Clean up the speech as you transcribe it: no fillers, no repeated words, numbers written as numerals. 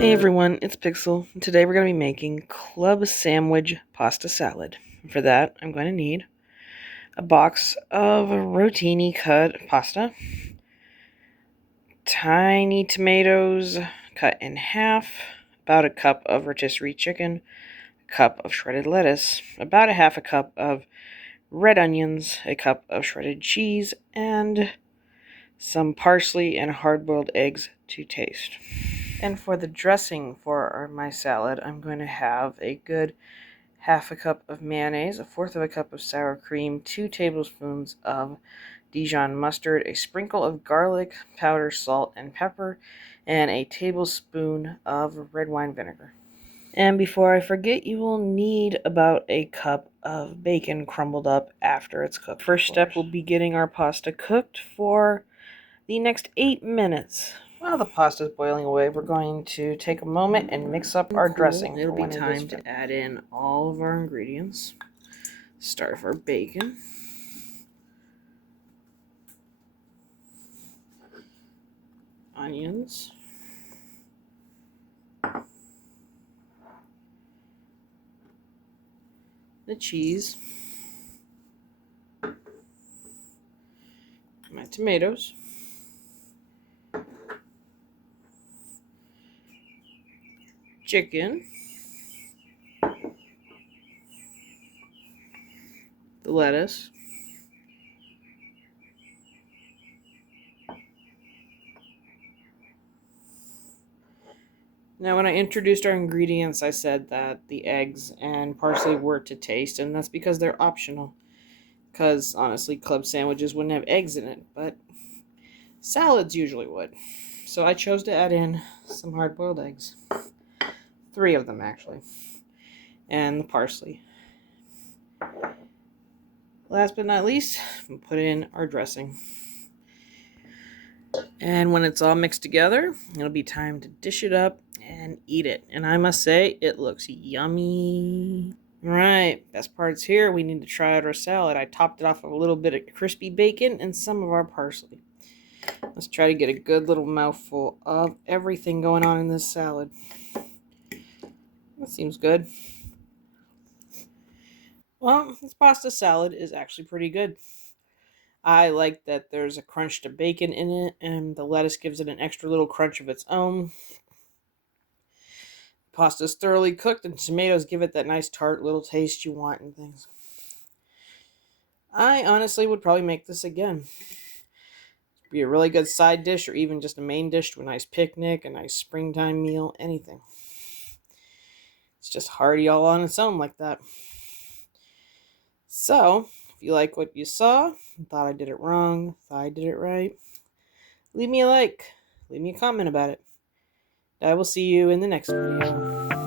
Hey everyone, it's Pixel. Today we're going to be making club sandwich pasta salad. For that, I'm going to need a box of rotini cut pasta, tiny tomatoes cut in half, about a cup of rotisserie chicken, a cup of shredded lettuce, about a half a cup of red onions, a cup of shredded cheese, and some parsley and hard-boiled eggs to taste. And for the dressing for my salad, I'm going to have a good half a cup of mayonnaise, a fourth of a cup of sour cream, 2 tablespoons of Dijon mustard, a sprinkle of garlic powder, salt, and pepper, and a tablespoon of red wine vinegar. And before I forget, you will need about a cup of bacon crumbled up after it's cooked. First step will be getting our pasta cooked for the next 8 minutes. While the pasta is boiling away, we're going to take a moment and mix up our dressing. It'll be time to add in all of our ingredients. Start with our bacon. Onions. The cheese. My tomatoes. Chicken. The lettuce. Now, when I introduced our ingredients, I said that the eggs and parsley were to taste, and that's because they're optional. Because, honestly, club sandwiches wouldn't have eggs in it, but salads usually would. So I chose to add in some hard-boiled eggs. 3 of them, actually. And the parsley. Last but not least, we'll put in our dressing. And when it's all mixed together, it'll be time to dish it up and eat it. And I must say, it looks yummy. Alright, best part's here. We need to try out our salad. I topped it off with a little bit of crispy bacon and some of our parsley. Let's try to get a good little mouthful of everything going on in this salad. That seems good. Well, this pasta salad is actually pretty good. I like that there's a crunch to bacon in it, and the lettuce gives it an extra little crunch of its own. Pasta's thoroughly cooked, and tomatoes give it that nice tart little taste you want and things. I honestly would probably make this again. Be a really good side dish, or even just a main dish to a nice picnic, a nice springtime meal, anything. It's just hearty all on its own like that. So, if you like what you saw, thought I did it wrong, thought I did it right, leave me a like, leave me a comment about it. I will see you in the next video.